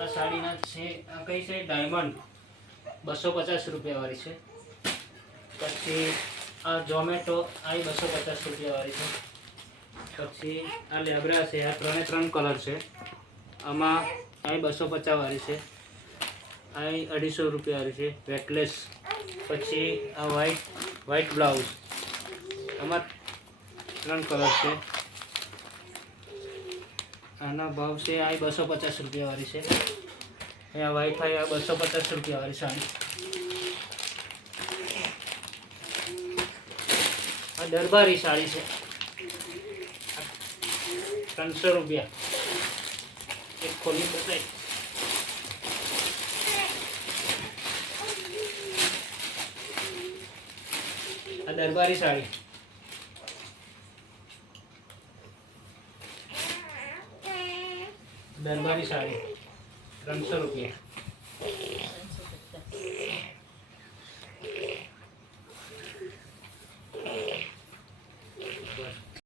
આ સાડીના છે, આ કઈ છે ડાયમંડ 250 રૂપિયા વાળી છે. પછી આ ઝોમેટો આ 250 રૂપિયા વાળી છે. પછી આ લેબ્રા છે, આ 3 કલર છે. આમાં આ 250 વાળી છે. આ 250 રૂપિયા વાળી છે વેટલેસ. પછી આ વ્હાઈટ બ્લાઉઝ, આમાં 3 કલર છે. આના ભાવ છે આ 250 રૂપિયા વાળી છે. આ વાઈફાઈ આ 250 રૂપિયા વાળી સાડી. આ દરબારી સાડી છે 300 રૂપિયા. એક ખોલી બતાવી. આ દરબારી સાડી દરબારી સાડી 300 રૂપિયા.